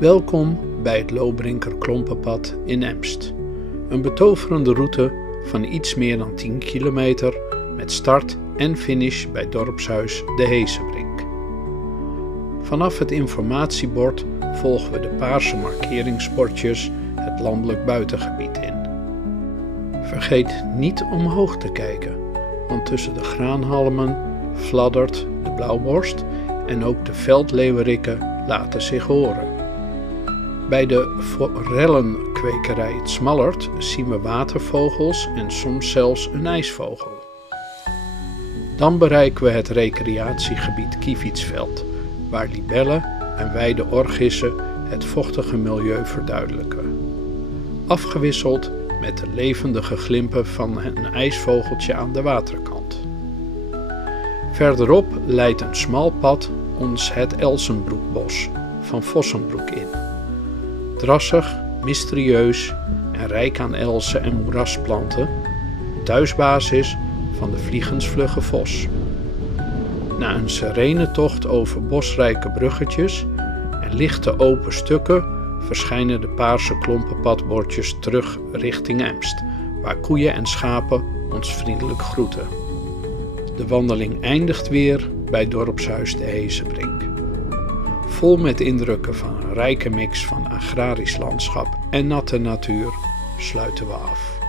Welkom bij het Klompenpad in Emst. Een betoverende route van iets meer dan 10 kilometer met start en finish bij dorpshuis De Heesebrink. Vanaf het informatiebord volgen we de paarse markeringsbordjes het landelijk buitengebied in. Vergeet niet omhoog te kijken, want tussen de graanhalmen fladdert de blauwborst en ook de veldleeuweriken laten zich horen. Bij de forellenkwekerij Het Smallert zien we watervogels en soms zelfs een ijsvogel. Dan bereiken we het recreatiegebied Kievietsveld, waar libellen en wijde orgissen het vochtige milieu verduidelijken. Afgewisseld met de levendige glimpen van een ijsvogeltje aan de waterkant. Verderop leidt een smal pad ons het Elsenbroekbos van Vossenbroek in. Drassig, mysterieus en rijk aan elzen en moerasplanten, thuisbasis van de vliegensvlugge vos. Na een serene tocht over bosrijke bruggetjes en lichte open stukken verschijnen de paarse klompenpadbordjes terug richting Emst, waar koeien en schapen ons vriendelijk groeten. De wandeling eindigt weer bij dorpshuis De Heesebrink. Vol met indrukken van een rijke mix van agrarisch landschap en natte natuur sluiten we af.